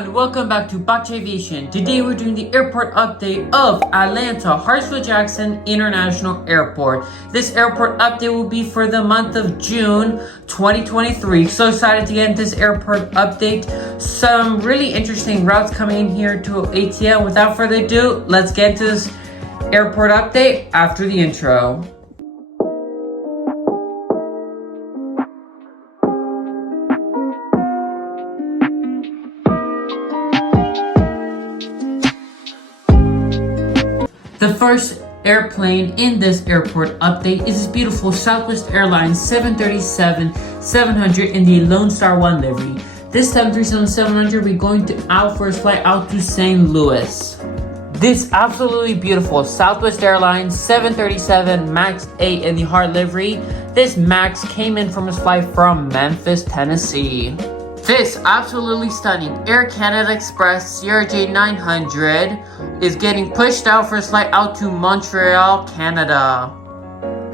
everyone, welcome back to Bach Aviation. Today we're doing the airport update of Atlanta Hartsfield-Jackson International Airport. This airport update will be for the month of June 2023. So excited to get into this airport update. Some really interesting routes coming in here to ATL. Without further ado, let's get into this airport update after the intro. The first airplane in this airport update is this beautiful Southwest Airlines 737-700 in the Lone Star 1 livery. This 737-700 will be going out for a flight out to St. Louis. This absolutely beautiful Southwest Airlines 737 MAX 8 in the Heart livery. This MAX came in from its flight from Memphis, Tennessee. This absolutely stunning Air Canada Express CRJ900 is getting pushed out for a flight out to Montreal, Canada.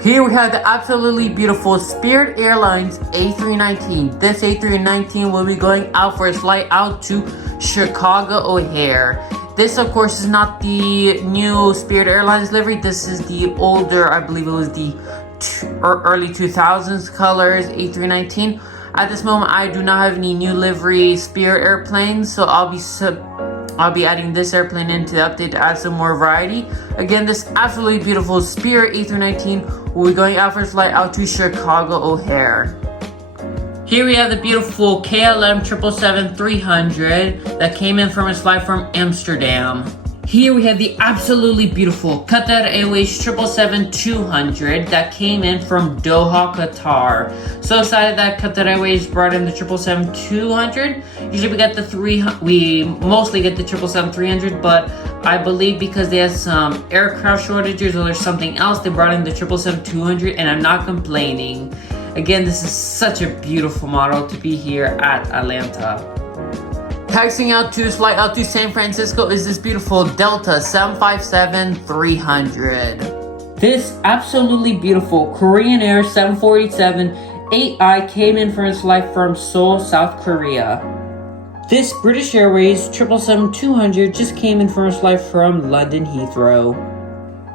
Here we have the absolutely beautiful Spirit Airlines A319. This A319 will be going out for a flight out to Chicago O'Hare. This, of course, is not the new Spirit Airlines livery. This is the older, I believe it was the early 2000s colors A319. At this moment, I do not have any new livery Spirit airplanes, so I'll be adding this airplane into the update to add some more variety. Again, this absolutely beautiful Spirit A319 will be going out for a flight out to Chicago O'Hare. Here we have the beautiful KLM 777-300 that came in from its flight from Amsterdam. Here we have the absolutely beautiful Qatar Airways 777-200 that came in from Doha, Qatar. So excited that Qatar Airways brought in the 777-200. Usually we mostly get the 777-300, but I believe because they have some aircraft shortages or there's something else, they brought in the 777-200, and I'm not complaining. Again, this is such a beautiful model to be here at Atlanta. Taxiing out to flight out to San Francisco is this beautiful Delta 757-300. This absolutely beautiful Korean Air 747-8i came in from its flight from Seoul, South Korea. This British Airways 777-200 just came in from its flight from London Heathrow.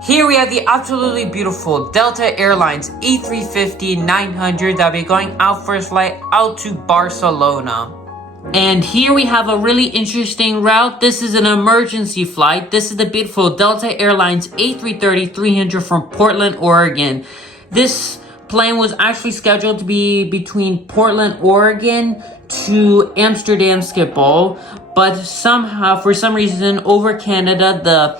Here we have the absolutely beautiful Delta Airlines A350-900 that will be going out for its flight out to Barcelona. And here we have a really interesting route. This is an emergency flight. This is the beautiful Delta Airlines A330-300 from Portland, Oregon. This plane was actually scheduled to be between Portland, Oregon to Amsterdam Schiphol, but somehow, for some reason, over Canada, the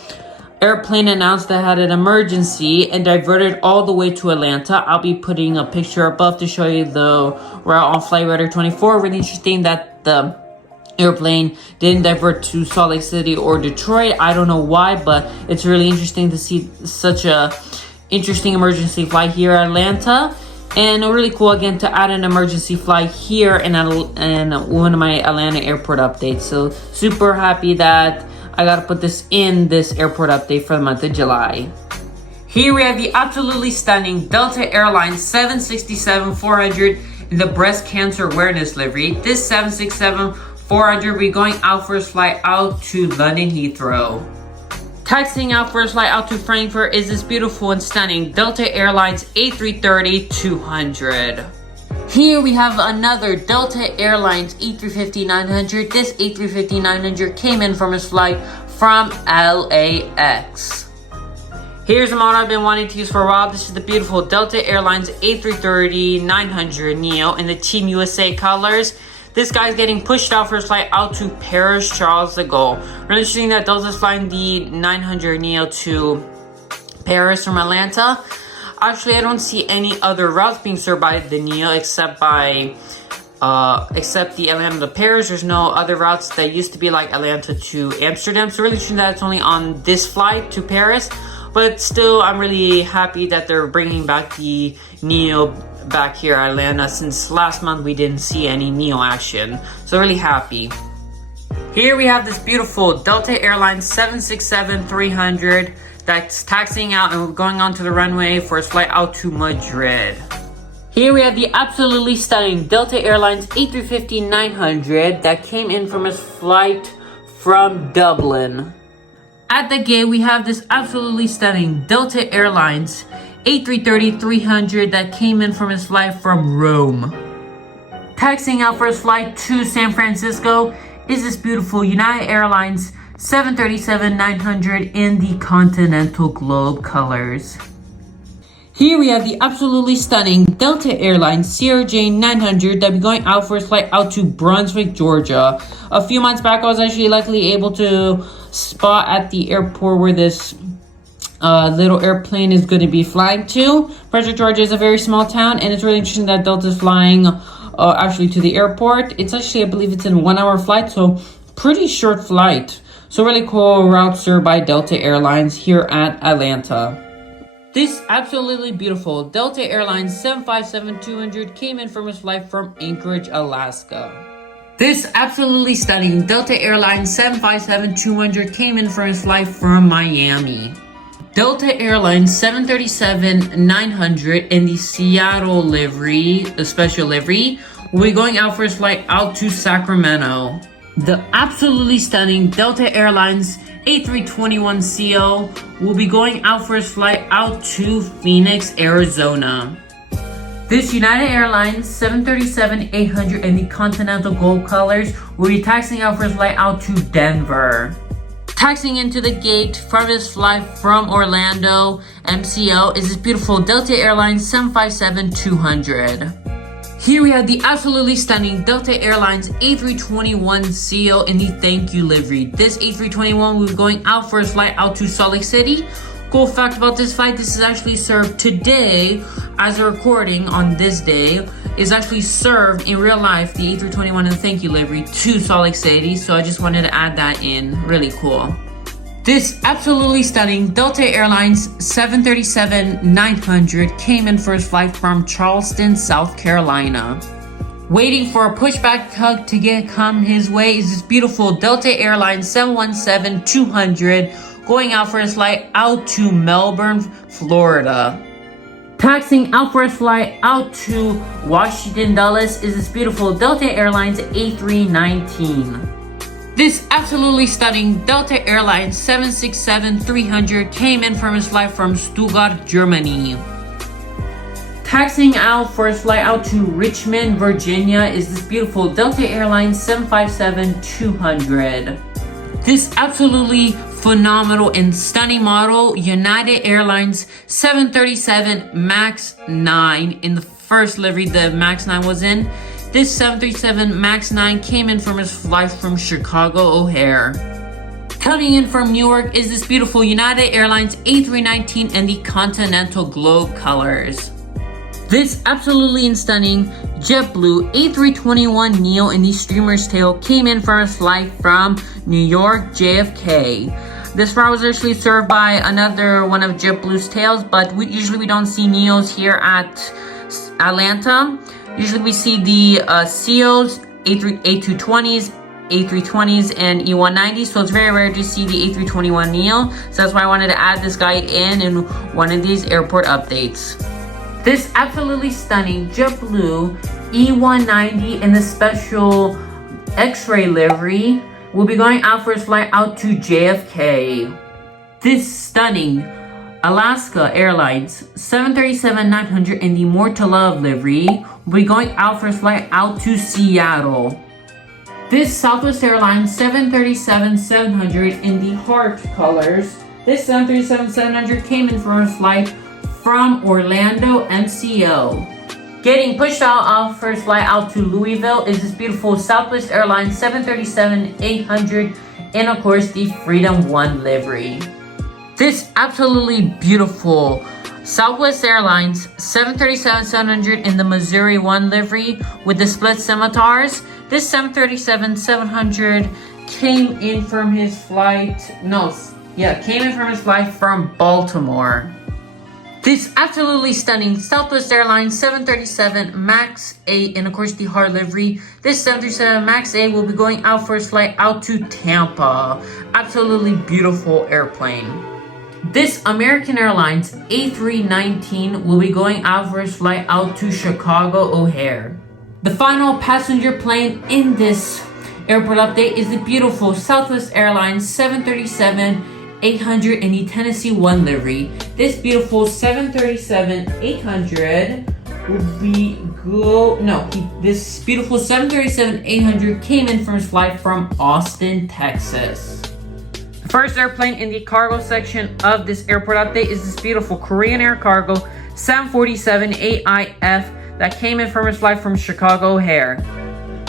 airplane announced that it had an emergency and diverted all the way to Atlanta. I'll be putting a picture above to show you the route on Flight Radar 24. Really interesting that the airplane didn't divert to Salt Lake City or Detroit. I don't know why, but it's really interesting to see such a interesting emergency flight here at Atlanta. And really cool, again, to add an emergency flight here in one of my Atlanta airport updates. So super happy that I gotta put this in this airport update for the month of July. Here we have the absolutely stunning Delta Airlines 767-400 in the breast cancer awareness livery. This 767-400 will be going out for a flight out to London Heathrow. Taxiing out for a flight out to Frankfurt is this beautiful and stunning Delta Airlines A330-200. Here we have another Delta Airlines A350-900. This A350-900 came in from its flight from LAX. Here's a model I've been wanting to use for a while. This is the beautiful Delta Airlines A330-900 Neo in the Team USA colors. This guy's getting pushed out for his flight out to Paris Charles de Gaulle. Really interesting that Delta's flying the 900 Neo to Paris from Atlanta. Actually, I don't see any other routes being served by the Neo except the Atlanta to Paris. There's no other routes that used to be like Atlanta to Amsterdam. So really interesting that it's only on this flight to Paris. But still, I'm really happy that they're bringing back the Neo back here at Atlanta. Since last month, we didn't see any Neo action. So really happy. Here we have this beautiful Delta Airlines 767-300 that's taxiing out and going onto the runway for its flight out to Madrid. Here we have the absolutely stunning Delta Airlines A350-900 that came in from its flight from Dublin. At the gate, we have this absolutely stunning Delta Airlines A330-300 that came in from its flight from Rome. Taxiing out for its flight to San Francisco is this beautiful United Airlines 737-900 in the Continental Globe colors. Here we have the absolutely stunning Delta Airlines CRJ-900 that will be going out for its flight out to Brunswick, Georgia. A few months back, I was actually luckily able to spot at the airport where this little airplane is going to be flying to. Brunswick, Georgia is a very small town, and it's really interesting that Delta is flying actually to the airport. It's actually, I believe it's in 1 hour flight, so pretty short flight. So really cool route served by Delta Airlines here at Atlanta. This absolutely beautiful Delta Airlines 757-200 came in from its flight from Anchorage, Alaska. This absolutely stunning Delta Airlines 757-200 came in from its flight from Miami. Delta Airlines 737-900 in the Seattle livery, the special livery, will be going out for its flight out to Sacramento. The absolutely stunning Delta Airlines A321ceo will be going out for its flight out to Phoenix, Arizona. This United Airlines 737-800 in the Continental Gold colors will be taxiing out for its flight out to Denver. Taxiing into the gate from its flight from Orlando, MCO, is this beautiful Delta Airlines 757-200. Here we have the absolutely stunning Delta Airlines A321ceo in the Thank You livery. This A321 will be going out for its flight out to Salt Lake City. Cool fact about this flight, this is actually served today, as a recording on this day, is actually served in real life, the A321 in the Thank You livery to Salt Lake City. So I just wanted to add that in, really cool. This absolutely stunning Delta Airlines 737-900 came in for its flight from Charleston, South Carolina. Waiting for a pushback tug to come his way is this beautiful Delta Airlines 717-200 going out for its flight out to Melbourne, Florida. Taxiing out for its flight out to Washington, Dulles is this beautiful Delta Airlines A319. This absolutely stunning Delta Airlines 767-300 came in from its flight from Stuttgart, Germany. Taxiing out for its flight out to Richmond, Virginia is this beautiful Delta Airlines 757-200. This absolutely phenomenal and stunning model, United Airlines 737 MAX 9 in the first livery the MAX 9 was in. This 737 MAX 9 came in from its flight from Chicago O'Hare. Coming in from Newark is this beautiful United Airlines A319 in the Continental Globe colors. This absolutely and stunning JetBlue A321neo in the Streamer's Tail came in from its flight from New York JFK. This route was actually served by another one of JetBlue's tails, but usually we don't see neos here at Atlanta. Usually we see the CEOs, A220s, A320s, and E190s, so it's very rare to see the A321neo. So that's why I wanted to add this guy in one of these airport updates. This absolutely stunning JetBlue E190 in the special X-ray livery will be going out for its flight out to JFK. This stunning Alaska Airlines 737-900 in the More to Love livery will be going out for its flight out to Seattle. This Southwest Airlines 737-700 in the heart colors. This 737-700 came in for its flight from Orlando, MCO. Getting pushed out for its flight out to Louisville is this beautiful Southwest Airlines 737-800 in, of course, the Freedom 1 livery. This absolutely beautiful Southwest Airlines 737-700 in the Missouri 1 livery with the split scimitars. This 737-700 came in from his flight from Baltimore. This absolutely stunning Southwest Airlines 737 MAX 8 and of course the heart livery. This 737 MAX 8 will be going out for its flight out to Tampa. Absolutely beautiful airplane. This American Airlines A319 will be going out for its flight out to Chicago O'Hare. The final passenger plane in this airport update is the beautiful Southwest Airlines 737-800 in the Tennessee 1 livery. This beautiful 737-800 this beautiful 737-800 came in from its flight from Austin, Texas. The first airplane in the cargo section of this airport update is this beautiful Korean Air Cargo 747-8IF that came in from its flight from Chicago O'Hare.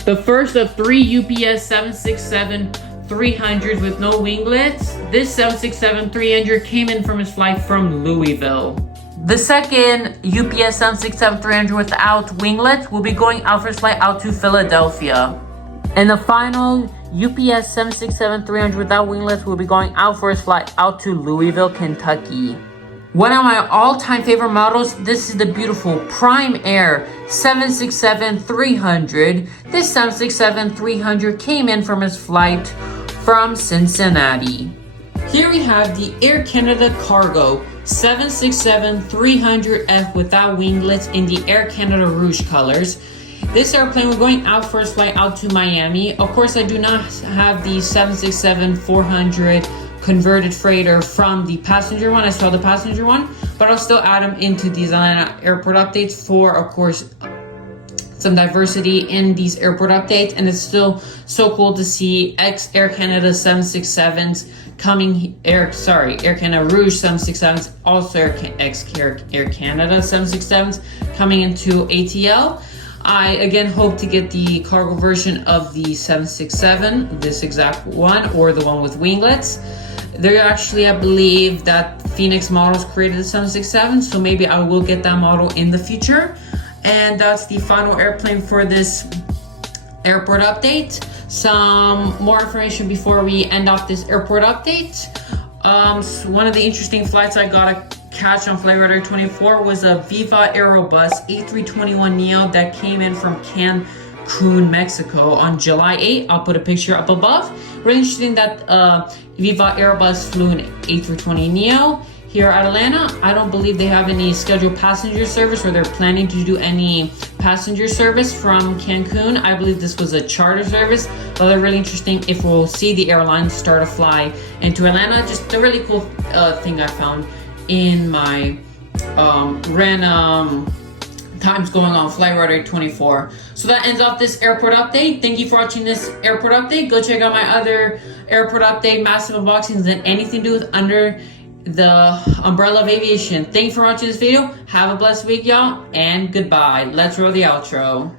The first of 3 UPS 767-300s with no winglets. This 767-300 came in from its flight from Louisville. The second UPS 767-300 without winglets will be going out for its flight out to Philadelphia. And the final UPS 767-300 without winglets will be going out for its flight out to Louisville, Kentucky. One of my all-time favorite models, this is the beautiful Prime Air 767-300. This 767-300 came in from its flight from Cincinnati. Here we have the Air Canada Cargo 767-300F without winglets in the Air Canada Rouge colors. This airplane was going out for its flight out to Miami. Of course, I do not have the 767-400 converted freighter from the passenger one. I saw the passenger one, but I'll still add them into these Atlanta airport updates for, of course, some diversity in these airport updates. And it's still so cool to see Air Canada 767s coming, Air Canada Rouge 767s, also Air Canada 767s coming into ATL. I again hope to get the cargo version of the 767, this exact one, or the one with winglets. They're actually, I believe that Phoenix Models created the 767, so maybe I will get that model in the future. And that's the final airplane for this airport update. Some more information before we end off this airport update. So one of the interesting flights I got to catch on Flight Radar 24 was a Viva Aerobus A321neo that came in from Cancun, Mexico on July 8th. I'll put a picture up above. Really interesting that Viva Aerobus flew an A320neo here at Atlanta. I don't believe they have any scheduled passenger service, or they're planning to do any passenger service from Cancun. I believe this was a charter service, but they're really interesting if we'll see the airline start a fly into Atlanta. Just a really cool thing I found in my random times going on Flight Radar 24. So that ends off this airport update. Thank you for watching this airport update. Go check out my other airport update, massive unboxings, and anything to do with under the umbrella of aviation. Thank you for watching this video. Have a blessed week, y'all, and goodbye. Let's roll the outro.